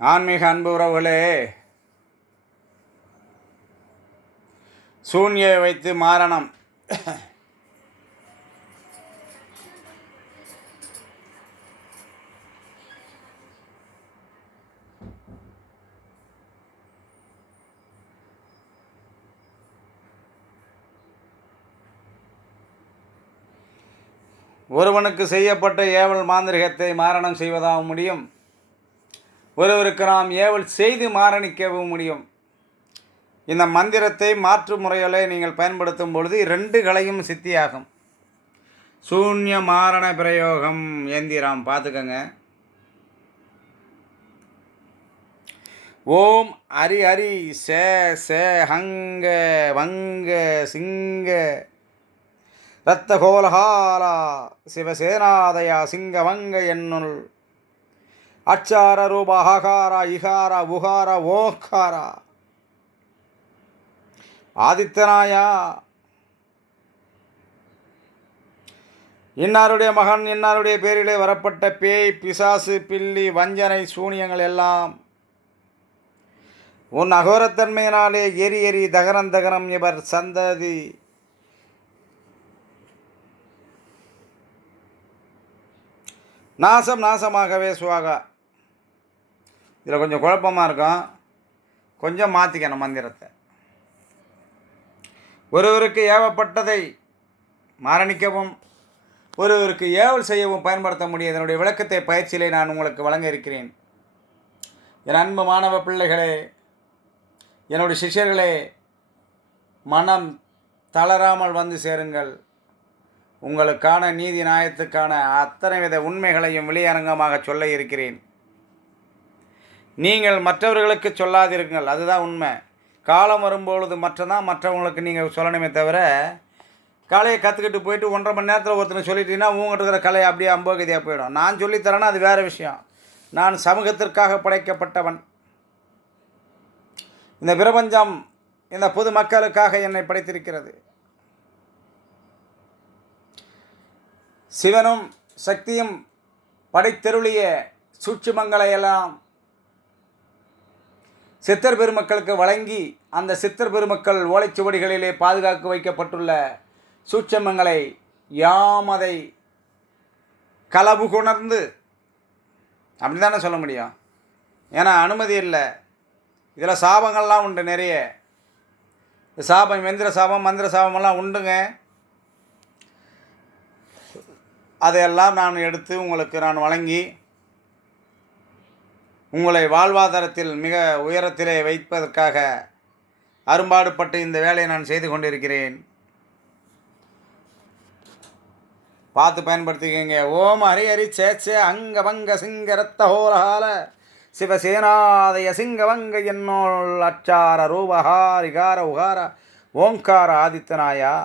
ஆன்மீக அன்பு உறவுகளே, சூன்யை வைத்து மாரணம். ஒருவனுக்கு செய்யப்பட்ட ஏவல் மாந்திரிகத்தை மாரணம் செய்வதாகவும் முடியும், ஒருவருக்கு நாம் ஏவல் செய்து மாரணிக்கவும் முடியும். இந்த மந்திரத்தை மாற்று முறைகளை நீங்கள் பயன்படுத்தும் பொழுது 2 கலையும் சித்தியாகும். சூன்ய மாரண பிரயோகம் எந்திரம் பார்த்துக்கங்க. ஓம் ஹரி ஹரி சே சே ஹங்க வங்க சிங்க இரத்த கோலஹாலா சிவசேனாதயா சிங்கவங்க என்னுள் அச்சார ரூப அகார இகார உகார ஓகார ஆதித்தனாயா இன்னாருடைய மகன் இன்னாருடைய பேரிலே வரப்பட்ட பேய் பிசாசு பில்லி வஞ்சனை சூனியங்கள் எல்லாம் உன் அகோரத்தன்மையினாலே எரி எரி தகரம் தகரம் இவர் சந்ததி நாசம் நாசமாகவே சுவாகா. இதில் கொஞ்சம் குழப்பமாக இருக்கும், கொஞ்சம் மாற்றிக்கணும் மந்திரத்தை. ஒருவருக்கு ஏவப்பட்டதை மாரணிக்கவும் ஒருவருக்கு ஏவல் செய்யவும் பயன்படுத்த முடியும். இதனுடைய விளக்கத்தை பயிற்சியிலே நான் உங்களுக்கு வழங்க இருக்கிறேன். என் அன்பு மாணவ பிள்ளைகளே, என்னுடைய சிஷ்யர்களே, மனம் தளராமல் வந்து சேருங்கள். உங்களுக்கான நீதி நியாயத்துக்கான அத்தனை வித உண்மைகளையும் வெளியரங்கமாக சொல்ல இருக்கிறேன். நீங்கள் மற்றவர்களுக்கு சொல்லாதிருங்கள், அதுதான் உண்மை. காலம் வரும்பொழுது மட்டும்தான் மற்றவங்களுக்கு நீங்கள் சொல்லணுமே தவிர, கலையை கற்றுக்கிட்டு போயிட்டு 1.5 மணி நேரத்தில் ஒருத்தர் சொல்லிட்டீங்கன்னா உங்கள்கிட்ட இருக்கிற கலை அப்படியே அம்போகதியாக போயிடும். நான் சொல்லித்தரேன்னா அது வேறு விஷயம். நான் சமூகத்திற்காக படைக்கப்பட்டவன். இந்த பிரபஞ்சம் இந்த பொது மக்களுக்காக என்னை படைத்திருக்கிறது. சிவனும் சக்தியும் படைத்தெருளிய சூட்சுமங்களை எல்லாம் சித்தர் பெருமக்களுக்கு வழங்கி, அந்த சித்தர் பெருமக்கள் ஓலைச்சுவடிகளிலே பாதுகாக்க வைக்கப்பட்டுள்ள சூட்சமங்களை யாம் அதை களவு கொணர்ந்து அப்படி தானே சொல்ல முடியும். ஏன்னா அனுமதி இல்லை. இதில் சாபங்கள்லாம் உண்டு நிறைய. சாபம், எந்திர சாபம், மந்திர சாபமெல்லாம் உண்டுங்க. அதையெல்லாம் நான் எடுத்து உங்களுக்கு நான் வழங்கி உங்களை வாழ்வாதாரத்தில் மிக உயரத்திலே வைப்பதற்காக அரும்பாடுபட்டு இந்த வேலையை நான் செய்து கொண்டிருக்கிறேன். பார்த்து பயன்படுத்திக்கங்க. ஓம் ஹரி ஹரி சேச்சே அங்க வங்க சிங்க ரத்த ஹோலஹால சிவசேனாதய சிங்கவங்க என்னோள் அச்சார ரூபஹாரிகார உகார ஓங்கார ஆதித்தனாயா.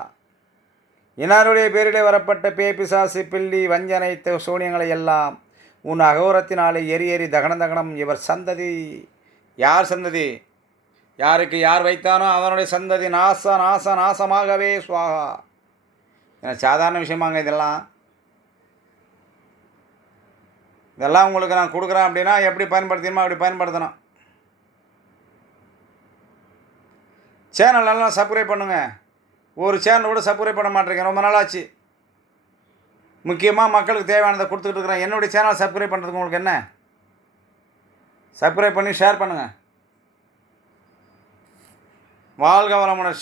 இன்னாருடைய பேரிலே வரப்பட்ட பிசாசு பில்லி வஞ்சனை சூனியங்களை எல்லாம் உன் அகோரத்தினாலே எரி எரி தகனம் தகனம் இவர் சந்ததி. யார் சந்ததி? யாருக்கு யார் வைத்தானோ அவனுடைய சந்ததி நாச நாச நாசமாகவே சுவாகா. எனக்கு சாதாரண விஷயமாங்க இதெல்லாம் உங்களுக்கு நான் கொடுக்குறேன் அப்படின்னா எப்படி பயன்படுத்தணுமோ அப்படி பயன்படுத்தணும். சேனலெல்லாம் சப்ஸ்கிரைப் பண்ணுங்கள். ஒரு சேனல் கூட சப்ஸ்கிரைப் பண்ண மாட்டேங்க, ரொம்ப நாளாச்சு. முக்கியமாக மக்களுக்கு தேவையானதை கொடுத்துக்கிட்டு இருக்கிறேன். என்னுடைய சேனல் சப்ஸ்கிரைப் பண்ணுறதுக்கு உங்களுக்கு என்ன? சப்ஸ்கிரைப் பண்ணி ஷேர் பண்ணுங்கள். வாழ்க வளமுடன். சிவா.